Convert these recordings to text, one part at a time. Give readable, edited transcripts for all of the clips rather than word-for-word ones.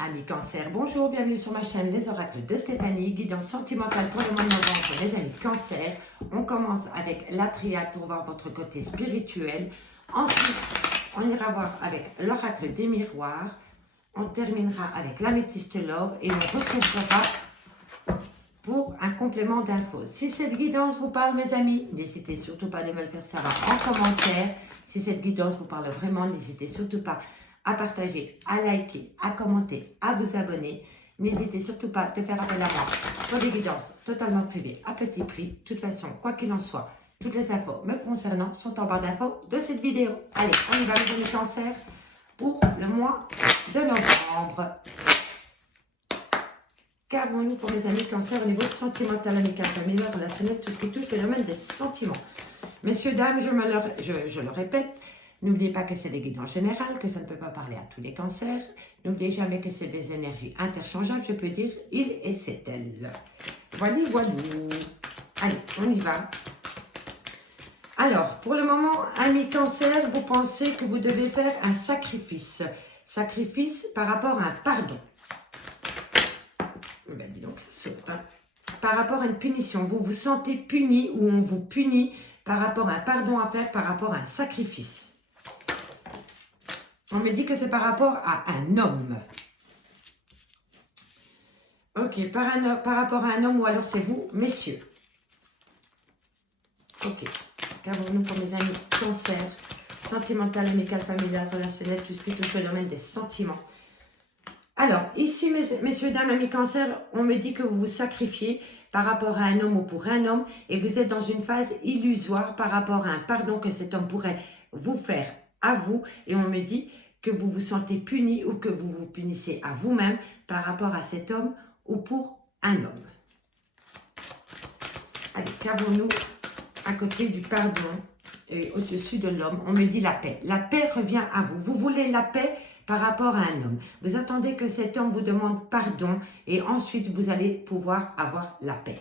Amis Cancer, bonjour, bienvenue sur ma chaîne Les Oracles de Stéphanie, guidance sentimentale pour le mois de novembre, les amis Cancer. On commence avec la triade pour voir votre côté spirituel. Ensuite, on ira voir avec l'oracle des miroirs. On terminera avec l'améthyste love et on retrouvera pour un complément d'infos. Si cette guidance vous parle, mes amis, n'hésitez surtout pas de me le faire savoir en commentaire. Si cette guidance vous parle vraiment, n'hésitez surtout pas à partager, à liker, à commenter, à vous abonner. N'hésitez surtout pas de faire appel à moi pour des guidances totalement privées à petit prix. De toute façon, quoi qu'il en soit, toutes les infos me concernant sont en barre d'infos de cette vidéo. Allez, on y va, mes amis Cancer, pour le mois de novembre. Qu'avons-nous pour mes amis Cancer au niveau sentimental, amical, familial, relationnel, tout ce qui touche le domaine des sentiments? Messieurs, dames, je le répète, n'oubliez pas que c'est des guidances générales, que ça ne peut pas parler à tous les cancers. N'oubliez jamais que c'est des énergies interchangeables, je peux dire il et c'est elle. Voilà, voilà. Allez, on y va. Alors, pour le moment, amis Cancer, vous pensez que vous devez faire un sacrifice. Sacrifice par rapport à un pardon. Ben, dis donc, ça saute, hein. Par rapport à une punition, vous vous sentez puni ou on vous punit par rapport à un pardon à faire, par rapport à un sacrifice. On me dit que c'est par rapport à un homme. Ok, par rapport à un homme ou alors c'est vous, messieurs. Ok, qu'avons-nous pour mes amis Cancer, sentimental, amical, familial, relationnel, tout ce qui touche le domaine des sentiments. Alors, ici, messieurs, dames, amis Cancer, on me dit que vous vous sacrifiez par rapport à un homme ou pour un homme et vous êtes dans une phase illusoire par rapport à un pardon que cet homme pourrait vous faire à vous. Et on me dit que vous vous sentez puni ou que vous vous punissez à vous-même par rapport à cet homme ou pour un homme. Allez, qu'avons-nous à côté du pardon et au-dessus de l'homme? On me dit la paix. La paix revient à vous. Vous voulez la paix par rapport à un homme. Vous attendez que cet homme vous demande pardon et ensuite vous allez pouvoir avoir la paix.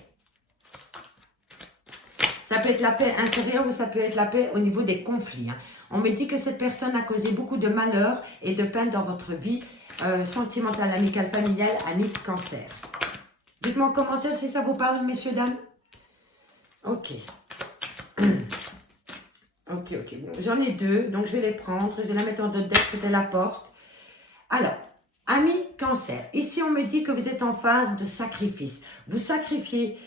Ça peut être la paix intérieure ou ça peut être la paix au niveau des conflits. On me dit que cette personne a causé beaucoup de malheur et de peine dans votre vie sentimentale, amicale, familiale, amis Cancer. Dites-moi en commentaire si ça vous parle, messieurs, dames. Ok. Ok. Bon, j'en ai deux, donc je vais les prendre. Je vais la mettre en deux deck, c'était la porte. Alors, amis Cancer, ici on me dit que vous êtes en phase de sacrifice. Vous sacrifiez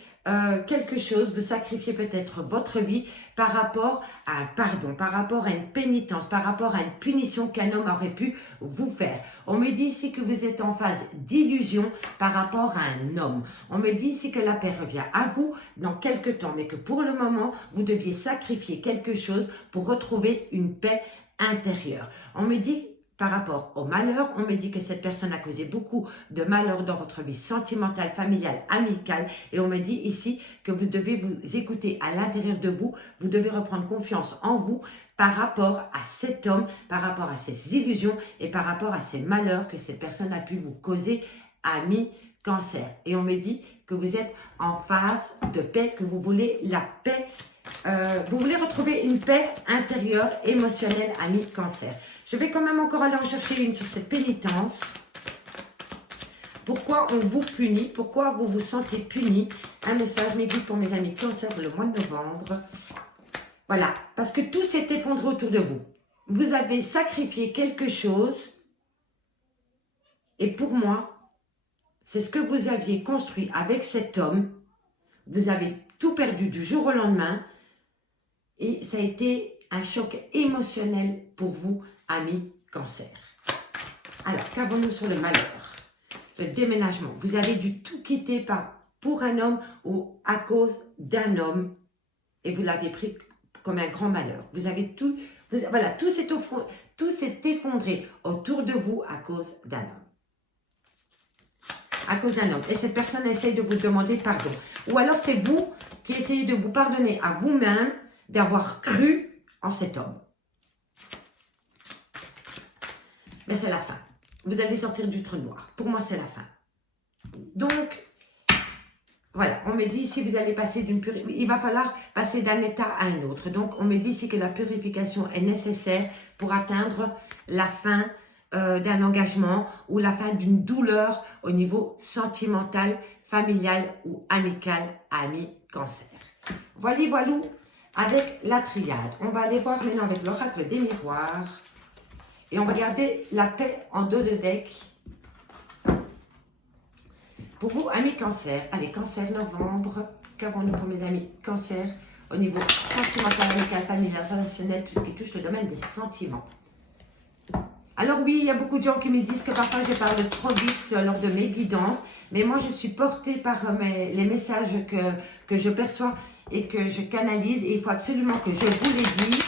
quelque chose, vous sacrifiez peut-être votre vie par rapport à un pardon, par rapport à une pénitence, par rapport à une punition qu'un homme aurait pu vous faire. On me dit ici que vous êtes en phase d'illusion par rapport à un homme. On me dit ici que la paix revient à vous dans quelques temps, mais que pour le moment, vous deviez sacrifier quelque chose pour retrouver une paix intérieure. On me dit par rapport au malheur, on me dit que cette personne a causé beaucoup de malheur dans votre vie sentimentale, familiale, amicale. Et on me dit ici que vous devez vous écouter à l'intérieur de vous. Vous devez reprendre confiance en vous par rapport à cet homme, par rapport à ses illusions et par rapport à ces malheurs que cette personne a pu vous causer, amis Cancer. Et on me dit que vous êtes en phase de paix, que vous voulez la paix. Vous voulez retrouver une paix intérieure, émotionnelle, amis Cancer. Je vais quand même encore aller en chercher une sur cette pénitence. Pourquoi on vous punit? Pourquoi vous vous sentez puni? Un message m'aiguille pour mes amis Cancer le mois de novembre. Voilà, parce que tout s'est effondré autour de vous. Vous avez sacrifié quelque chose. Et pour moi, c'est ce que vous aviez construit avec cet homme. Vous avez tout perdu du jour au lendemain. Et ça a été un choc émotionnel pour vous, amis Cancer. Alors, qu'avons-nous sur le malheur? Le déménagement. Vous avez dû tout quitter pour un homme ou à cause d'un homme. Et vous l'avez pris comme un grand malheur. Vous avez tout... voilà, tout s'est effondré autour de vous à cause d'un homme. À cause d'un homme. Et cette personne essaye de vous demander pardon. Ou alors c'est vous qui essayez de vous pardonner à vous-même d'avoir cru en cet homme. Mais c'est la fin. Vous allez sortir du trou noir. Pour moi, c'est la fin. Donc, voilà. On me dit ici, vous allez passer d'une purification. Il va falloir passer d'un état à un autre. Donc, on me dit ici que la purification est nécessaire pour atteindre la fin d'un engagement ou la fin d'une douleur au niveau sentimental, familial ou amical, ami, cancer. Voilà, voilà avec la triade. On va aller voir maintenant avec l'oracle des miroirs. Et on va regarder la paix en dos de deck. Pour vous, amis cancer, allez, cancer novembre, qu'avons-nous pour mes amis cancer au niveau sentimental, amical, familial, relationnel, tout ce qui touche le domaine des sentiments. Alors oui, il y a beaucoup de gens qui me disent que parfois je parle trop vite lors de mes guidances, mais moi je suis portée par les messages que je perçois et que je canalise, et il faut absolument que je vous les dise,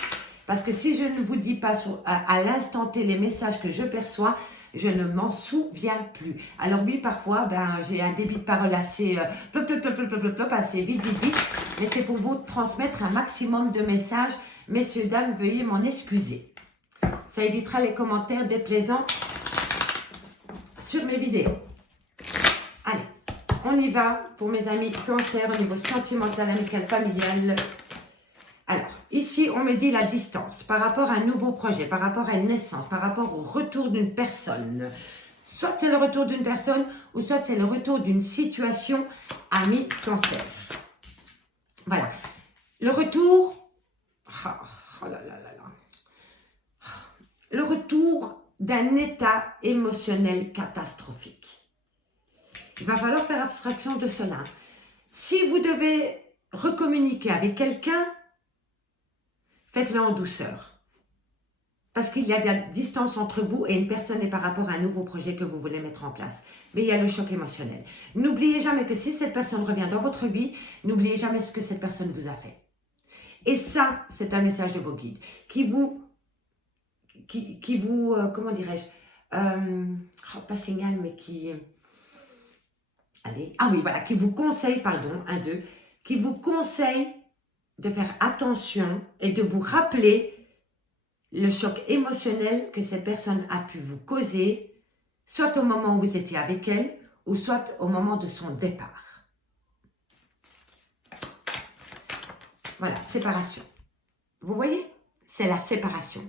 parce que si je ne vous dis pas à l'instant T les messages que je perçois, je ne m'en souviens plus. Alors oui, parfois, j'ai un débit de parole assez, assez vite, mais c'est pour vous transmettre un maximum de messages. Messieurs, dames, veuillez m'en excuser. Ça évitera les commentaires déplaisants sur mes vidéos. Allez, on y va pour mes amis cancer au niveau sentimental, amical, familial. Alors, ici, on me dit la distance par rapport à un nouveau projet, par rapport à une naissance, par rapport au retour d'une personne. Soit c'est le retour d'une personne, ou soit c'est le retour d'une situation, ami cancer. Voilà. Le retour... Oh là là là là. Le retour d'un état émotionnel catastrophique. Il va falloir faire abstraction de cela. Si vous devez recommuniquer avec quelqu'un, faites-le en douceur. Parce qu'il y a de la distance entre vous et une personne et par rapport à un nouveau projet que vous voulez mettre en place. Mais il y a le choc émotionnel. N'oubliez jamais que si cette personne revient dans votre vie, n'oubliez jamais ce que cette personne vous a fait. Et ça, c'est un message de vos guides qui vous comment dirais-je, pas signal, mais allez, ah oui, voilà, qui vous conseille, pardon, qui vous conseille de faire attention et de vous rappeler le choc émotionnel que cette personne a pu vous causer, soit au moment où vous étiez avec elle, ou soit au moment de son départ. Voilà, séparation. Vous voyez? C'est la séparation.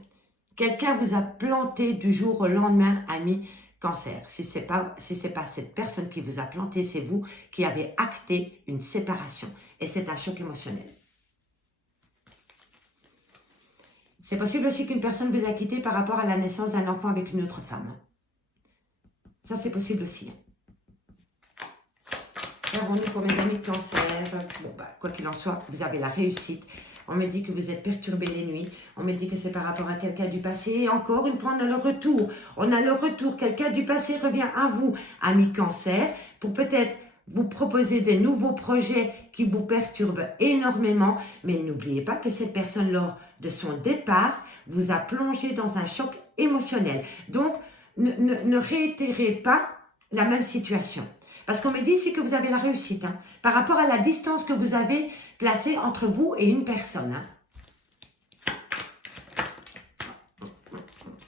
Quelqu'un vous a planté du jour au lendemain, ami cancer. Si ce n'est pas cette personne qui vous a planté, c'est vous qui avez acté une séparation. Et c'est un choc émotionnel. C'est possible aussi qu'une personne vous a quitté par rapport à la naissance d'un enfant avec une autre femme. Ça, c'est possible aussi. Qu'avons-nous pour mes amis cancer? Bon, quoi qu'il en soit, vous avez la réussite. On me dit que vous êtes perturbé les nuits. On me dit que c'est par rapport à quelqu'un du passé. Et encore une fois, on a le retour. On a le retour. Quelqu'un du passé revient à vous, ami cancer, pour peut-être vous proposer des nouveaux projets qui vous perturbent énormément. Mais n'oubliez pas que cette personne, lors de son départ, vous a plongé dans un choc émotionnel. Donc, ne réitérez pas la même situation. Parce qu'on me dit ici que vous avez la réussite, hein, par rapport à la distance que vous avez placée entre vous et une personne.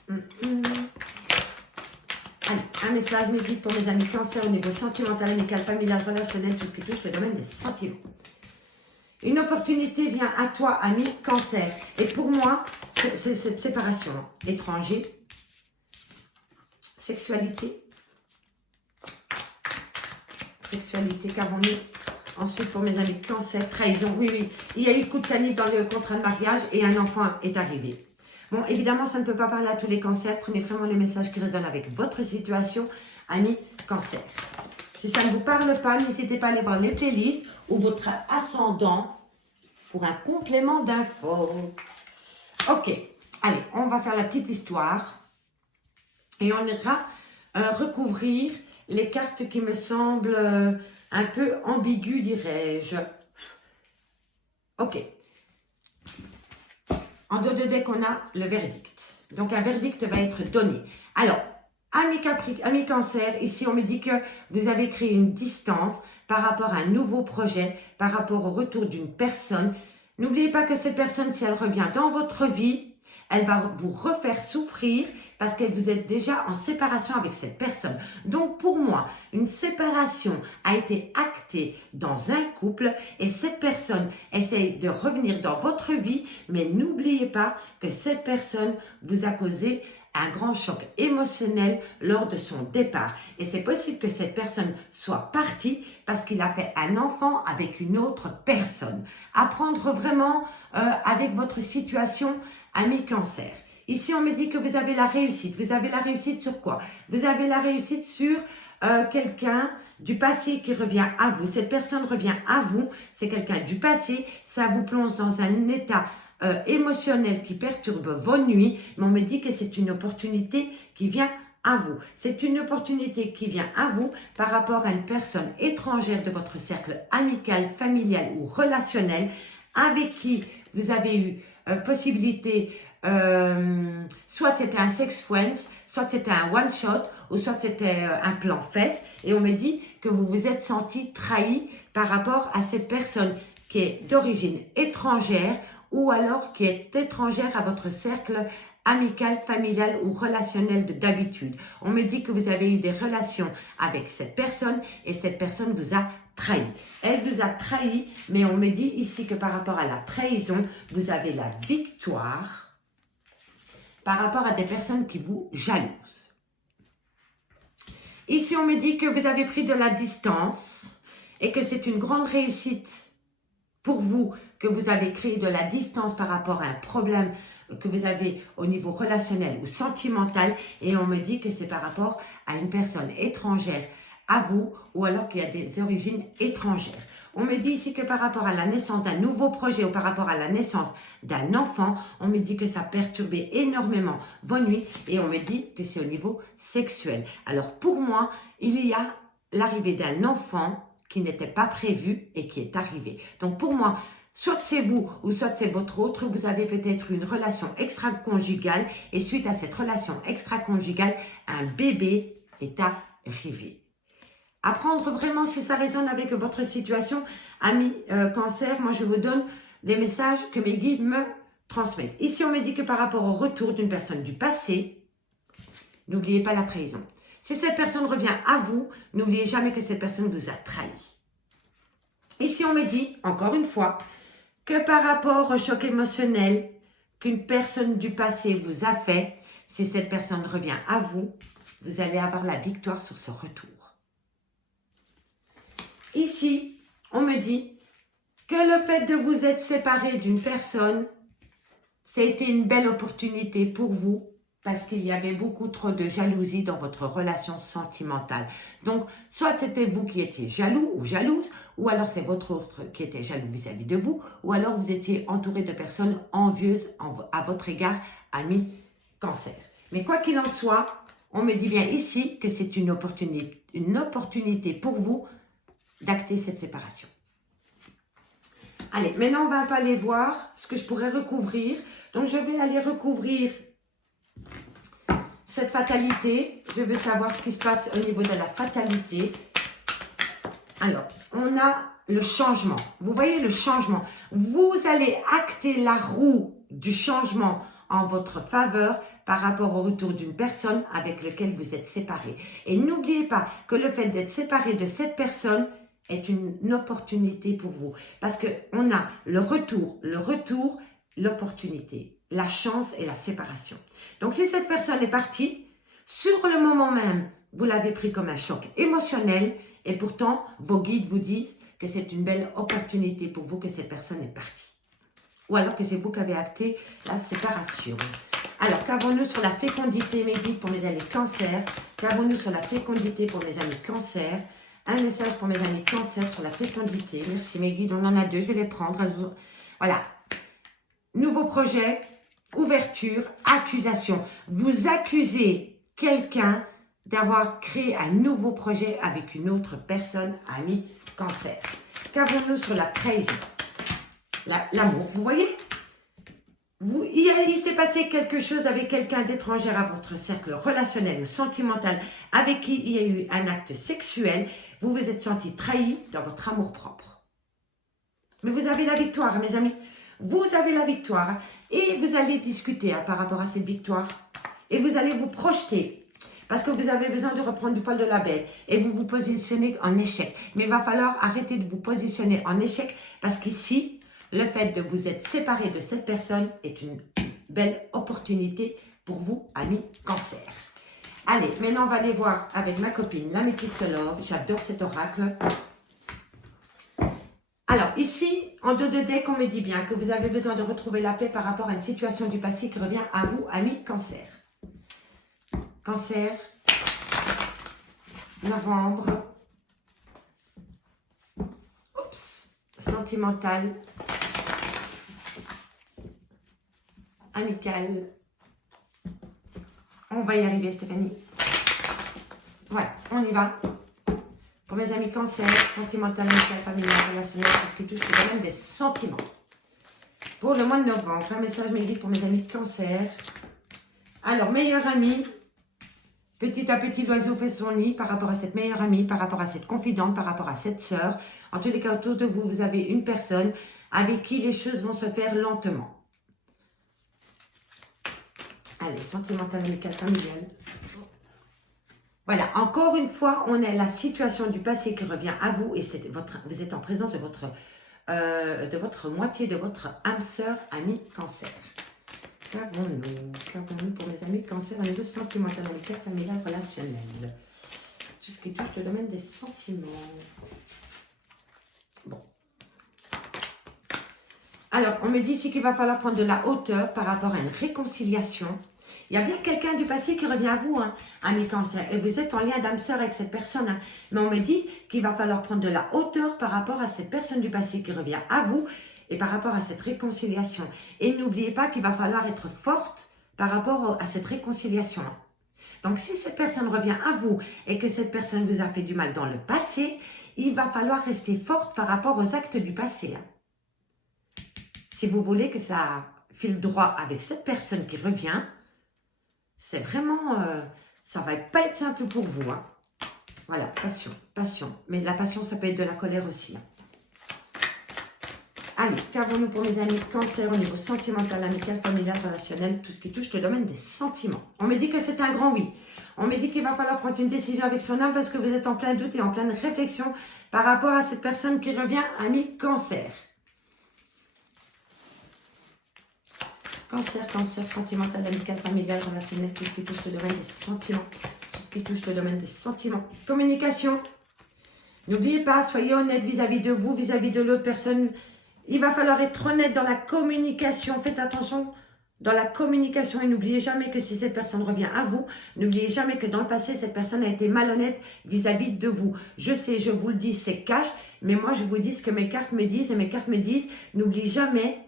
Hein. Allez, un message me dit pour mes amis cancer au niveau sentimental, amical, familial, relationnel, tout ce qui touche le domaine des sentiments. Une opportunité vient à toi, ami cancer. Et pour moi, c'est cette séparation. Étranger, sexualité, qu'avons-nous ensuite pour mes amis cancer, trahison, oui, il y a eu le coup de canif dans le contrat de mariage et un enfant est arrivé. Bon, évidemment, ça ne peut pas parler à tous les cancers, prenez vraiment les messages qui résonnent avec votre situation, amis cancer. Si ça ne vous parle pas, n'hésitez pas à aller voir les playlists ou votre ascendant pour un complément d'infos. Ok, allez, on va faire la petite histoire et on ira recouvrir les cartes qui me semblent un peu ambiguës, dirais-je. Ok. En dos de deck, on a le verdict. Donc, un verdict va être donné. Alors, ami cancer, ici, on me dit que vous avez créé une distance par rapport à un nouveau projet, par rapport au retour d'une personne. N'oubliez pas que cette personne, si elle revient dans votre vie, elle va vous refaire souffrir parce que vous êtes déjà en séparation avec cette personne. Donc pour moi, une séparation a été actée dans un couple et cette personne essaye de revenir dans votre vie, mais n'oubliez pas que cette personne vous a causé un grand choc émotionnel lors de son départ. Et c'est possible que cette personne soit partie parce qu'il a fait un enfant avec une autre personne. Apprendre vraiment avec votre situation, ami Cancer. Ici, on me dit que vous avez la réussite. Vous avez la réussite sur quoi? Vous avez la réussite sur quelqu'un du passé qui revient à vous. Cette personne revient à vous. C'est quelqu'un du passé. Ça vous plonge dans un état émotionnel qui perturbe vos nuits, mais on me dit que c'est une opportunité qui vient à vous. C'est une opportunité qui vient à vous par rapport à une personne étrangère de votre cercle amical, familial ou relationnel avec qui vous avez eu possibilité, soit c'était un sex friends, soit c'était un one shot, ou soit c'était un plan fesse, et on me dit que vous vous êtes senti trahi par rapport à cette personne qui est d'origine étrangère ou alors qui est étrangère à votre cercle amical, familial ou relationnel d'habitude. On me dit que vous avez eu des relations avec cette personne et cette personne vous a trahi. Elle vous a trahi, mais on me dit ici que par rapport à la trahison, vous avez la victoire par rapport à des personnes qui vous jalousent. Ici, on me dit que vous avez pris de la distance et que c'est une grande réussite pour vous, que vous avez créé de la distance par rapport à un problème que vous avez au niveau relationnel ou sentimental, et on me dit que c'est par rapport à une personne étrangère à vous ou alors qui a des origines étrangères. On me dit ici que par rapport à la naissance d'un nouveau projet ou par rapport à la naissance d'un enfant, on me dit que ça perturbait énormément vos nuits et on me dit que c'est au niveau sexuel. Alors pour moi, il y a l'arrivée d'un enfant qui n'était pas prévu et qui est arrivé. Donc pour moi, soit c'est vous ou soit c'est votre autre, vous avez peut-être une relation extra-conjugale et suite à cette relation extra-conjugale, un bébé est arrivé. Apprendre vraiment si ça résonne avec votre situation, ami Cancer, moi je vous donne les messages que mes guides me transmettent. Ici on me dit que par rapport au retour d'une personne du passé, n'oubliez pas la trahison. Si cette personne revient à vous, n'oubliez jamais que cette personne vous a trahi. Ici, on me dit, encore une fois, que par rapport au choc émotionnel qu'une personne du passé vous a fait, si cette personne revient à vous, vous allez avoir la victoire sur ce retour. Ici, on me dit que le fait de vous être séparé d'une personne, ça a été une belle opportunité pour vous parce qu'il y avait beaucoup trop de jalousie dans votre relation sentimentale. Donc, soit c'était vous qui étiez jaloux ou jalouse, ou alors c'est votre autre qui était jaloux vis-à-vis de vous, ou alors vous étiez entouré de personnes envieuses à votre égard, ami Cancer. Mais quoi qu'il en soit, on me dit bien ici que c'est une opportunité pour vous d'acter cette séparation. Allez, maintenant on va un peu aller voir ce que je pourrais recouvrir. Donc je vais aller recouvrir cette fatalité. Je veux savoir ce qui se passe au niveau de la fatalité. Alors, on a le changement. Vous voyez le changement. Vous allez acter la roue du changement en votre faveur par rapport au retour d'une personne avec laquelle vous êtes séparé. Et n'oubliez pas que le fait d'être séparé de cette personne est une opportunité pour vous. Parce qu'on a le retour, l'opportunité, la chance et la séparation. Donc, si cette personne est partie, sur le moment même, vous l'avez pris comme un choc émotionnel et pourtant, vos guides vous disent que c'est une belle opportunité pour vous que cette personne est partie. Ou alors que c'est vous qui avez acté la séparation. Alors, qu'avons-nous sur la fécondité, mes guides, pour mes amis Cancer? Qu'avons-nous sur la fécondité pour mes amis Cancer? Un message pour mes amis Cancer sur la fécondité. Merci, mes guides. On en a deux. Je vais les prendre. Voilà. Nouveau projet, ouverture, accusation. Vous accusez quelqu'un d'avoir créé un nouveau projet avec une autre personne, ami Cancer. Qu'avons-nous sur la trahison? L'amour, vous voyez? Il s'est passé quelque chose avec quelqu'un d'étranger à votre cercle relationnel ou sentimental avec qui il y a eu un acte sexuel. Vous vous êtes senti trahi dans votre amour-propre. Mais vous avez la victoire, mes amis. Vous avez la victoire et vous allez discuter par rapport à cette victoire. Et vous allez vous projeter parce que vous avez besoin de reprendre du poil de la bête et vous vous positionnez en échec. Mais il va falloir arrêter de vous positionner en échec parce qu'ici, le fait de vous être séparé de cette personne est une belle opportunité pour vous, amis Cancer. Allez, maintenant on va aller voir avec ma copine, l'Améthyste Love. J'adore cet oracle. Alors, ici, en dos de deck, on me dit bien que vous avez besoin de retrouver la paix par rapport à une situation du passé qui revient à vous, amis Cancer. Cancer, novembre, oups, sentimental, amical. On va y arriver, Stéphanie. Voilà, on y va. Pour mes amis Cancer, sentimental, amical, familial, relationnel, tout ce qui touche le domaine des sentiments. Pour le mois de novembre, un message me dit pour mes amis Cancer. Alors, meilleur ami, petit à petit, l'oiseau fait son nid par rapport à cette meilleure amie, par rapport à cette confidente, par rapport à cette sœur. En tous les cas, autour de vous, vous avez une personne avec qui les choses vont se faire lentement. Allez, sentimental, amical, familial. Voilà, encore une fois, on a la situation du passé qui revient à vous et vous êtes en présence de votre moitié, de votre âme sœur, ami Cancer. Qu'avons-nous pour mes amis Cancer au niveau sentimental, amical, familial, relationnel. Tout ce qui touche le domaine des sentiments. Bon. Alors, on me dit ici qu'il va falloir prendre de la hauteur par rapport à une réconciliation. Il y a bien quelqu'un du passé qui revient à vous, hein, ami Cancer, et vous êtes en lien d'âme sœur avec cette personne. Hein. Mais on me dit qu'il va falloir prendre de la hauteur par rapport à cette personne du passé qui revient à vous et par rapport à cette réconciliation. Et n'oubliez pas qu'il va falloir être forte par rapport à cette réconciliation. Donc, si cette personne revient à vous et que cette personne vous a fait du mal dans le passé, il va falloir rester forte par rapport aux actes du passé. Hein. Si vous voulez que ça file droit avec cette personne qui revient, c'est vraiment, ça va pas être simple pour vous. Hein. Voilà, passion, passion. Mais la passion, ça peut être de la colère aussi. Hein. Allez, qu'avons-nous pour mes amis Cancer au niveau sentimental, amical, familial, relationnel, tout ce qui touche le domaine des sentiments. On me dit que c'est un grand oui. On me dit qu'il va falloir prendre une décision avec son âme parce que vous êtes en plein doute et en pleine réflexion par rapport à cette personne qui revient, ami Cancer. Cancer, Cancer, sentimental, amical, familial, relationnel, tout ce qui touche le domaine des sentiments. Tout ce qui touche le domaine des sentiments. Communication. N'oubliez pas, soyez honnête vis-à-vis de vous, vis-à-vis de l'autre personne. Il va falloir être honnête dans la communication. Faites attention dans la communication et n'oubliez jamais que si cette personne revient à vous, n'oubliez jamais que dans le passé, cette personne a été malhonnête vis-à-vis de vous. Je sais, je vous le dis, c'est cash, mais moi je vous dis ce que mes cartes me disent et mes cartes me disent, n'oublie jamais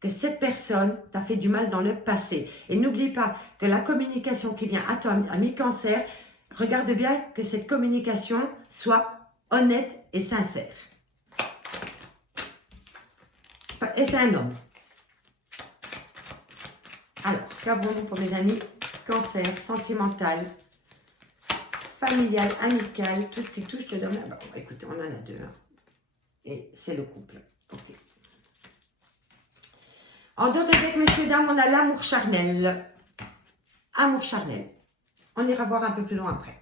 que cette personne t'a fait du mal dans le passé. Et n'oublie pas que la communication qui vient à toi, ami Cancer, regarde bien que cette communication soit honnête et sincère. Et c'est un homme. Alors, qu'avons-nous pour mes amis Cancer, sentimental, familial, amical, tout ce qui touche le domaine. Bon, écoutez, on en a deux. Hein. Et c'est le couple. Ok. En dos de deck, messieurs, dames, on a l'amour charnel. Amour charnel. On ira voir un peu plus loin après.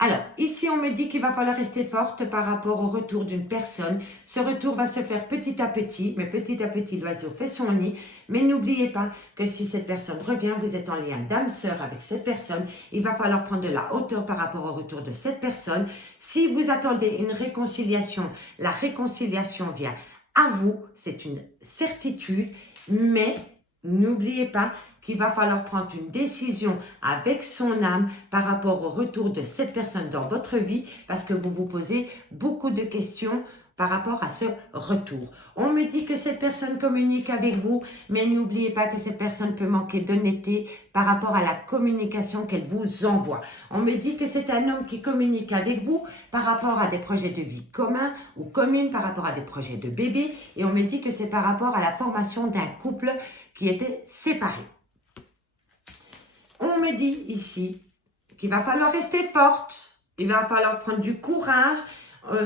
Alors, ici, on me dit qu'il va falloir rester forte par rapport au retour d'une personne. Ce retour va se faire petit à petit, mais petit à petit, l'oiseau fait son nid. Mais n'oubliez pas que si cette personne revient, vous êtes en lien d'âme-sœur avec cette personne. Il va falloir prendre de la hauteur par rapport au retour de cette personne. Si vous attendez une réconciliation, la réconciliation vient à vous, c'est une certitude. Mais n'oubliez pas qu'il va falloir prendre une décision avec son âme par rapport au retour de cette personne dans votre vie parce que vous vous posez beaucoup de questions par rapport à ce retour. On me dit que cette personne communique avec vous, mais n'oubliez pas que cette personne peut manquer d'honnêteté par rapport à la communication qu'elle vous envoie. On me dit que c'est un homme qui communique avec vous par rapport à des projets de vie communs ou communes, par rapport à des projets de bébé, et on me dit que c'est par rapport à la formation d'un couple qui était séparé. On me dit ici qu'il va falloir rester forte, il va falloir prendre du courage.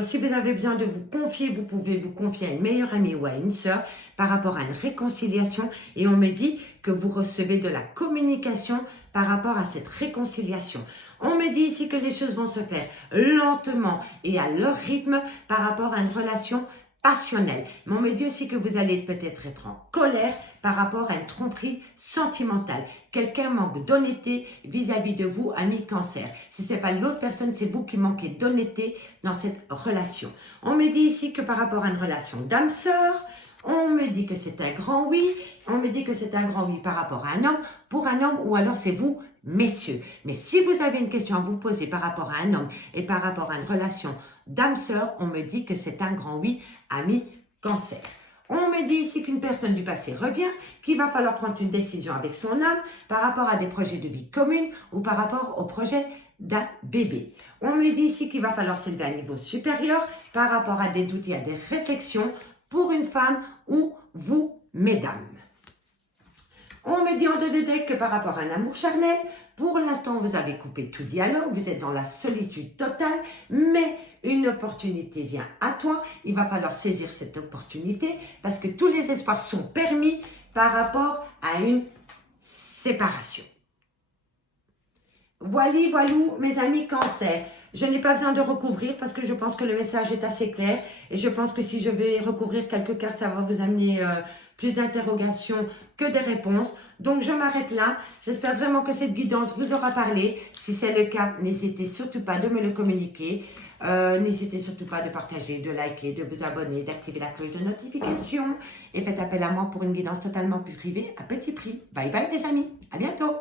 Si vous avez besoin de vous confier, vous pouvez vous confier à une meilleure amie ou à une sœur par rapport à une réconciliation. Et on me dit que vous recevez de la communication par rapport à cette réconciliation. On me dit ici que les choses vont se faire lentement et à leur rythme par rapport à une relation passionnel. Mais on me dit aussi que vous allez peut-être être en colère par rapport à une tromperie sentimentale. Quelqu'un manque d'honnêteté vis-à-vis de vous, ami Cancer. Si ce n'est pas l'autre personne, c'est vous qui manquez d'honnêteté dans cette relation. On me dit ici que par rapport à une relation d'âme-sœur, on me dit que c'est un grand oui. On me dit que c'est un grand oui par rapport à un homme, pour un homme, ou alors c'est vous, messieurs. Mais si vous avez une question à vous poser par rapport à un homme et par rapport à une relation d'âme-sœur, on me dit que c'est un grand oui, ami Cancer. On me dit ici qu'une personne du passé revient, qu'il va falloir prendre une décision avec son homme par rapport à des projets de vie commune ou par rapport au projet d'un bébé. On me dit ici qu'il va falloir s'élever à un niveau supérieur par rapport à des doutes et à des réflexions pour une femme ou vous, mesdames. On me dit en deux de deck que par rapport à un amour charnel, pour l'instant, vous avez coupé tout dialogue, vous êtes dans la solitude totale, mais une opportunité vient à toi. Il va falloir saisir cette opportunité parce que tous les espoirs sont permis par rapport à une séparation. Voilou, mes amis Cancer. Je n'ai pas besoin de recouvrir parce que je pense que le message est assez clair. Et je pense que si je vais recouvrir quelques cartes, ça va vous amener plus d'interrogations que de réponses. Donc, je m'arrête là. J'espère vraiment que cette guidance vous aura parlé. Si c'est le cas, n'hésitez surtout pas de me le communiquer. N'hésitez surtout pas de partager, de liker, de vous abonner, d'activer la cloche de notification. Et faites appel à moi pour une guidance totalement plus privée à petit prix. Bye bye, mes amis. À bientôt.